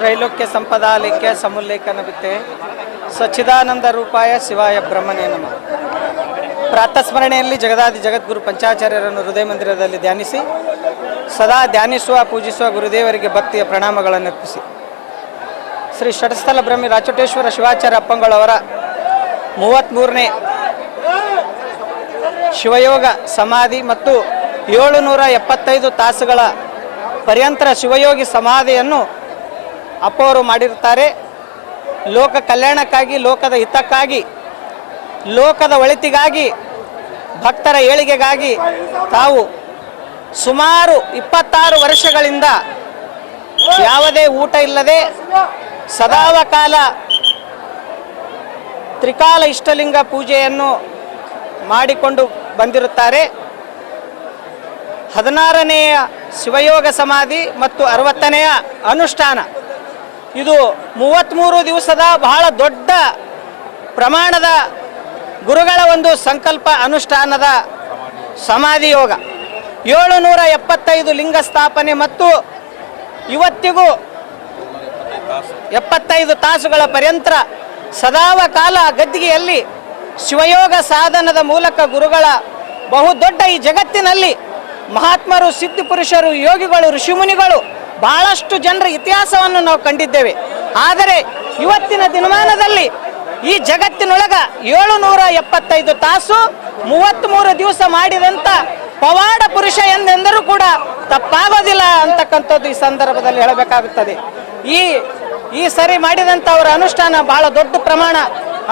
ತ್ರೈಲೋಕ್ಯ ಸಂಪದಾಲಿಕ್ಯ ಸಮುಲ್ಲೇಖನ ವಿತ್ತೆ ಸಚ್ಚಿದಾನಂದ ರೂಪಾಯ ಶಿವಾಯ ಬ್ರಹ್ಮನೇ ನಮಃ. ಪ್ರಾತಸ್ಮರಣೆಯಲ್ಲಿ ಜಗದಾದಿ ಜಗದ್ಗುರು ಪಂಚಾಚಾರ್ಯರನ್ನು ಹೃದಯ ಮಂದಿರದಲ್ಲಿ ಧ್ಯಾನಿಸಿ ಸದಾ ಧ್ಯಾನಿಸುವ ಪೂಜಿಸುವ ಗುರುದೇವರಿಗೆ ಭಕ್ತಿಯ ಪ್ರಣಾಮಗಳನ್ನು ಅರ್ಪಿಸಿ ಶ್ರೀ ಷಟ್ಸ್ಥಲ ಬ್ರಹ್ಮಿ ರಾಚೋಟೇಶ್ವರ ಶಿವಾಚಾರ್ಯ ಅಪ್ಪಂಗಳವರ 33ನೇ ಶಿವಯೋಗ ಸಮಾಧಿ ಮತ್ತು 775 ತಾಸುಗಳ ಪರ್ಯಂತರ ಶಿವಯೋಗಿ ಸಮಾಧಿಯನ್ನು ಅಪ್ಪವರು ಮಾಡಿರುತ್ತಾರೆ. ಲೋಕ ಕಲ್ಯಾಣಕ್ಕಾಗಿ, ಲೋಕದ ಹಿತಕ್ಕಾಗಿ, ಲೋಕದ ಒಳಿತಿಗಾಗಿ, ಭಕ್ತರ ಏಳಿಗೆಗಾಗಿ ತಾವು ಸುಮಾರು 26 ವರ್ಷಗಳಿಂದ ಯಾವುದೇ ಊಟ ಇಲ್ಲದೆ ಸದಾವಕಾಲ ತ್ರಿಕಾಲ ಇಷ್ಟಲಿಂಗ ಪೂಜೆಯನ್ನು ಮಾಡಿಕೊಂಡು ಬಂದಿರುತ್ತಾರೆ. 16ನೇಯ ಶಿವಯೋಗ ಸಮಾಧಿ ಮತ್ತು 60ನೇಯ ಅನುಷ್ಠಾನ, ಇದು 33 ದಿವಸದ ಬಹಳ ದೊಡ್ಡ ಪ್ರಮಾಣದ ಗುರುಗಳ ಒಂದು ಸಂಕಲ್ಪ ಅನುಷ್ಠಾನದ ಸಮಾಧಿ ಯೋಗ. 775 ಲಿಂಗ ಸ್ಥಾಪನೆ ಮತ್ತು ಇವತ್ತಿಗೂ 75 ತಾಸುಗಳ ಪರ್ಯಂತರ ಸದಾವಕಾಲ ಗದ್ದಿಗೆಯಲ್ಲಿ ಶಿವಯೋಗ ಸಾಧನದ ಮೂಲಕ ಗುರುಗಳ ಬಹುದೊಡ್ಡ ಈ ಜಗತ್ತಿನಲ್ಲಿ ಮಹಾತ್ಮರು, ಸಿದ್ಧಪುರುಷರು, ಯೋಗಿಗಳು, ಋಷಿಮುನಿಗಳು ಬಹಳಷ್ಟು ಜನರ ಇತಿಹಾಸವನ್ನು ನಾವು ಕಂಡಿದ್ದೇವೆ. ಆದರೆ ಇವತ್ತಿನ ದಿನಮಾನದಲ್ಲಿ ಈ ಜಗತ್ತಿನೊಳಗ 775 ತಾಸು 33 ದಿವಸ ಮಾಡಿದಂಥ ಪವಾಡ ಪುರುಷ ಎಂದೆಂದರೂ ಕೂಡ ತಪ್ಪಾಗೋದಿಲ್ಲ ಅಂತಕ್ಕಂಥದ್ದು ಈ ಸಂದರ್ಭದಲ್ಲಿ ಹೇಳಬೇಕಾಗುತ್ತದೆ. ಈ ಸರಿ ಮಾಡಿದಂಥ ಅವರ ಅನುಷ್ಠಾನ ಬಹಳ ದೊಡ್ಡ ಪ್ರಮಾಣ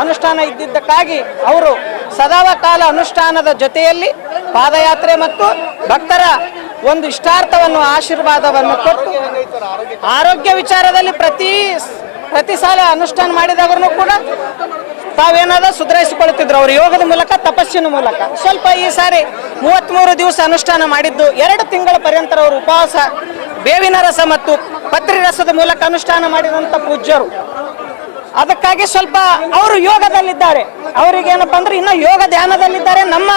ಅನುಷ್ಠಾನ ಇದ್ದಿದ್ದಕ್ಕಾಗಿ ಅವರು ಸದಾವಕಾಲ ಅನುಷ್ಠಾನದ ಜೊತೆಯಲ್ಲಿ ಪಾದಯಾತ್ರೆ ಮತ್ತು ಭಕ್ತರ ಒಂದು ಇಷ್ಟಾರ್ಥವನ್ನು, ಆಶೀರ್ವಾದವನ್ನು ಕೊಟ್ಟು ಆರೋಗ್ಯ ವಿಚಾರದಲ್ಲಿ ಪ್ರತಿ ಸಾಲ ಅನುಷ್ಠಾನ ಮಾಡಿದವರನ್ನು ಕೂಡ ತಾವೇನಾದ ಸುಧಾರಿಸಿಕೊಳ್ಳುತ್ತಿದ್ರು. ಅವರು ಯೋಗದ ಮೂಲಕ, ತಪಸ್ಸಿನ ಮೂಲಕ. ಸ್ವಲ್ಪ ಈ ಸಾರಿ 33 ದಿವಸ ಅನುಷ್ಠಾನ ಮಾಡಿದ್ದು 2 ತಿಂಗಳ ಪರ್ಯಂತರ ಅವರು ಉಪವಾಸ, ಬೇವಿನ ರಸ ಮತ್ತು ಪತ್ರಿ ರಸದ ಮೂಲಕ ಅನುಷ್ಠಾನ ಮಾಡಿದಂಥ ಪೂಜ್ಯರು. ಅದಕ್ಕಾಗಿ ಸ್ವಲ್ಪ ಅವರು ಯೋಗದಲ್ಲಿದ್ದಾರೆ. ಅವರಿಗೆ ಏನಪ್ಪ ಅಂದ್ರೆ ಇನ್ನೂ ಯೋಗ ಧ್ಯಾನದಲ್ಲಿದ್ದಾರೆ. ನಮ್ಮ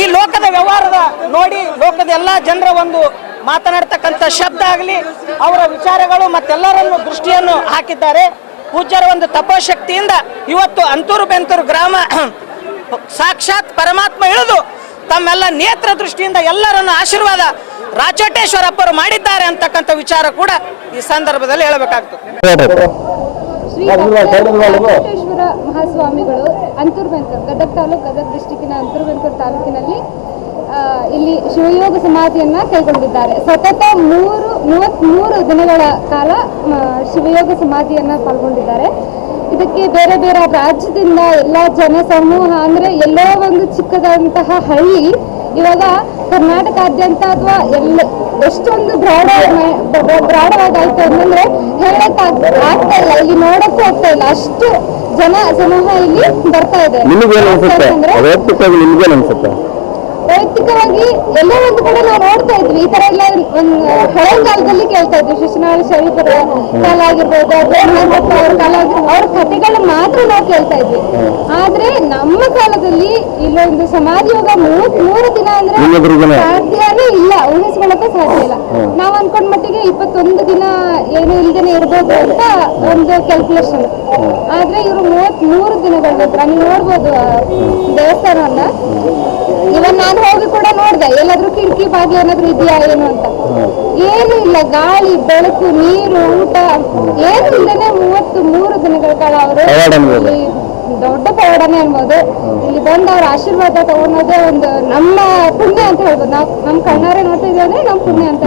ಈ ಲೋಕದ ವ್ಯವಹಾರದ ನೋಡಿ, ಲೋಕದ ಎಲ್ಲ ಜನರ ಒಂದು ಮಾತನಾಡ್ತಕ್ಕಂಥ ಶಬ್ದ ಆಗಲಿ, ಅವರ ವಿಚಾರಗಳು ಮತ್ತೆಲ್ಲರನ್ನು ದೃಷ್ಟಿಯನ್ನು ಹಾಕಿದ್ದಾರೆ. ಪೂಜ್ಯರ ಒಂದು ತಪೋಶಕ್ತಿಯಿಂದ ಇವತ್ತು ಅಂತೂರು ಬೆಂತೂರು ಗ್ರಾಮ ಸಾಕ್ಷಾತ್ ಪರಮಾತ್ಮ ಇಳಿದು ತಮ್ಮೆಲ್ಲ ನೇತ್ರ ದೃಷ್ಟಿಯಿಂದ ಎಲ್ಲರನ್ನು ಆಶೀರ್ವಾದ ರಾಚೋಟೇಶ್ವರಪ್ಪರು ಮಾಡಿದ್ದಾರೆ ಅಂತಕ್ಕಂಥ ವಿಚಾರ ಕೂಡ ಈ ಸಂದರ್ಭದಲ್ಲಿ ಹೇಳಬೇಕಾಗ್ತದೆ. ಶ್ರೀ ರಾಚೋಟೇಶ್ವರ ಮಹಾಸ್ವಾಮಿಗಳು ಅಂತೂರು-ಬೆಂತೂರು, ಗದಗ ತಾಲೂಕು, ಗದಗ ಡಿಸ್ಟಿಕ್ಕಿನ ಅಂತೂರು-ಬೆಂತೂರು ತಾಲೂಕಿನಲ್ಲಿ ಇಲ್ಲಿ ಶಿವಯೋಗ ಸಮಾಧಿಯನ್ನ ಕೈಗೊಂಡಿದ್ದಾರೆ. ಸತತ 33 ದಿನಗಳ ಕಾಲ ಶಿವಯೋಗ ಸಮಾಧಿಯನ್ನ ಪಾಲ್ಗೊಂಡಿದ್ದಾರೆ. ಇದಕ್ಕೆ ಬೇರೆ ಬೇರೆ ರಾಜ್ಯದಿಂದ ಎಲ್ಲ ಜನಸಮೂಹ, ಅಂದ್ರೆ ಎಲ್ಲೋ ಒಂದು ಚಿಕ್ಕದಂತಹ ಹಳ್ಳಿ ಇವಾಗ ಕರ್ನಾಟಕಾದ್ಯಂತ ಅಥವಾ ಎಷ್ಟೊಂದು ಬ್ರಾಡವಾಗಾಯ್ತು ಅಂತಂದ್ರೆ ಹೇಳಕ್ ಆಗ್ತಾ ಇಲ್ಲ, ಇಲ್ಲಿ ನೋಡಕ್ಕೂ ಆಗ್ತಾ ಇಲ್ಲ, ಅಷ್ಟು ಜನ ಸಮೂಹ ಇಲ್ಲಿ ಬರ್ತಾ ಇದೆ. ವೈಯಕ್ತಿಕವಾಗಿ ಎಲ್ಲೋ ಒಂದು ಕಡೆ ನಾವು ನೋಡ್ತಾ ಇದ್ವಿ, ಈ ತರ ಎಲ್ಲ ಒಂದು ಹಳೆ ಕಾಲದಲ್ಲಿ ಕೇಳ್ತಾ ಇದ್ವಿ. ಶಿಶುನಾಳ ಶರೀಫರ ಕಾಲ ಆಗಿರ್ಬೋದು, ಅವ್ರ ಕಾಲ ಆಗಿರ್ಬೋದು, ಅವ್ರ ಕಥೆಗಳು ಮಾತ್ರ ನಾವು ಕೇಳ್ತಾ ಇದ್ವಿ. ಆದ್ರೆ ನಮ್ಮ ಕಾಲದಲ್ಲಿ ಇಲ್ಲೊಂದು ಸಮಾಧಿ ಯೋಗ 33 ದಿನ ಅಂದ್ರೆ ಸಾಧ್ಯನೇ ಇಲ್ಲ, ಊಹಿಸ್ಕೊಳ್ಳೋಕೆ ಸಾಧ್ಯ ಇಲ್ಲ. ನಾವ್ ಅನ್ಕೊಂಡ್ ಮಟ್ಟಿಗೆ 21 ದಿನ ಏನು ಇಲ್ದೇನೆ ಇರ್ಬೋದು ಅಂತ ಒಂದು ಕ್ಯಾಲ್ಕುಲೇಷನ್. ಆದ್ರೆ ಇವರು 33 ದಿನಗಳ ನೀವು ನೋಡ್ಬೋದು ದೇವಸ್ಥಾನವನ್ನ. ಇವನ್ ನಾನು ಹೋಗಿ ಕೂಡ ನೋಡ್ದೆ, ಎಲ್ಲಾದ್ರೂ ಕಿಟಕಿ ಬಾಗಿಲು ಏನಾದ್ರು ಇದೆಯಾ ಏನು ಅಂತ. ಏನು ಇಲ್ಲ, ಗಾಳಿ, ಬೆಳಕು, ನೀರು, ಊಟ ಏನು ಇಲ್ಲದೆ 33 ದಿನಗಳ ಕಾಲ ಅವರು ದೊಡ್ಡ ಪವಾಡನೆ ಅನ್ಬೋದು. ಇಲ್ಲಿ ಬಂದು ಅವ್ರ ಆಶೀರ್ವಾದ ತಗೊಳೋದೇ ಒಂದು ನಮ್ಮ ಪುಣ್ಯ ಅಂತ ಹೇಳ್ಬೋದು. ನಾವು ನಮ್ ಕಣ್ಣಾರೆ ನೋಡ್ತಾ ಇದೀವಿ ಅಂದ್ರೆ ನಮ್ ಪುಣ್ಯ ಅಂತ.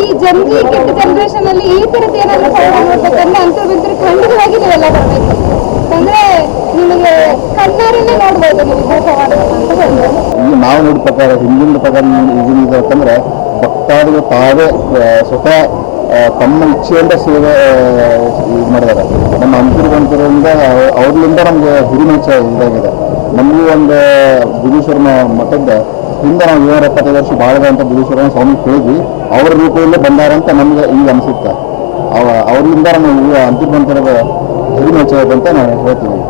ಈ ಕೆಟ್ಟ ಜನರೇಷನ್ ಅಲ್ಲಿ ಈ ತರದ್ ಏನಾದ್ರು ಪವಾಡ ನೋಡ್ಬೇಕಂದ್ರೆ ಅಂತೂರು-ಬೆಂತೂರು ಖಂಡಿತವಾಗಿ ನೀವೆಲ್ಲ ಬರ್ಬೇಕು. ಅಂದ್ರೆ ನಿಮಗೆ ಕಣ್ಣಾರನ್ನೇ ನೋಡ್ಬೋದು ನೀವು ಪವಾಡ ಅಂತ ಹೇಳ್ಬೋದು. ನಾವು ನೋಡಿದ ಪ್ರಕಾರ, ಹಿಂದಿನ ಪ್ರಕಾರ ಯಾಕಂದ್ರೆ ಭಕ್ತಾದಿಗಳು ತಾವೇ ಸ್ವತಃ ತಮ್ಮ ಇಚ್ಛೆಯಿಂದ ಸೇವೆ ಇದು ಮಾಡಿದ್ದಾರೆ. ನಮ್ಮ ಅಂತೂರು-ಬೆಂತೂರಿಂದ ಅವ್ರಲಿಂದ ನಮ್ಗೆ ಹಿರಿಮೆ ಇದಾಗಿದೆ. ನಮಗೂ ಒಂದು ಬುಧೇಶ್ವರ ಮಠದ ಹಿಂದೆ ನಾವು 275 ವರ್ಷ ಬಾಳದ ಅಂತ ಬುಧೇಶ್ವರ ಸ್ವಾಮಿ ಕೇಳಿದ್ವಿ. ಅವ್ರ ರೂಪದಲ್ಲಿ ಬಂದಾರಂತ ನಮ್ಗೆ ಈಗ ಅನಿಸುತ್ತೆ. ಅವ್ರಲಿಂದ ನಾವು ಅಂತೂರು-ಬೆಂತೂರದ ಹಿರಿಮೆ ಅಂತ ನಾವು ಹೇಳ್ತೀವಿ.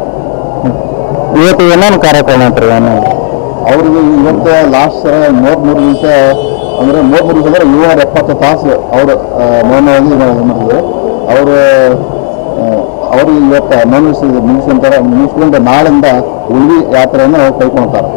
ಇವತ್ತು ಏನೇನು ಕಾರ್ಯಕ್ರಮ ಅಂತಾರೆ? ಅವ್ರಿಗೆ ಇವತ್ತು ಲಾಸ್ಟ್ 33 ದಿವಸ ಅಂದರೆ 3 ದಿವಸ ಅಂದರೆ 770 ತಾಸು ಅವರು ಮೌನವಾಗಿ ಮಾಡಿದ್ರು. ಅವರು ಇವತ್ತು ಮೌನ ಮುಗಿಸ್ಕೊಂತಾರೆ. ಮುಗಿಸ್ಕೊಂಡು ನಾಳಿಂದ ಉಳಿವಿ ಯಾತ್ರೆಯನ್ನು ಕೈಕೊಳ್ತಾರೆ.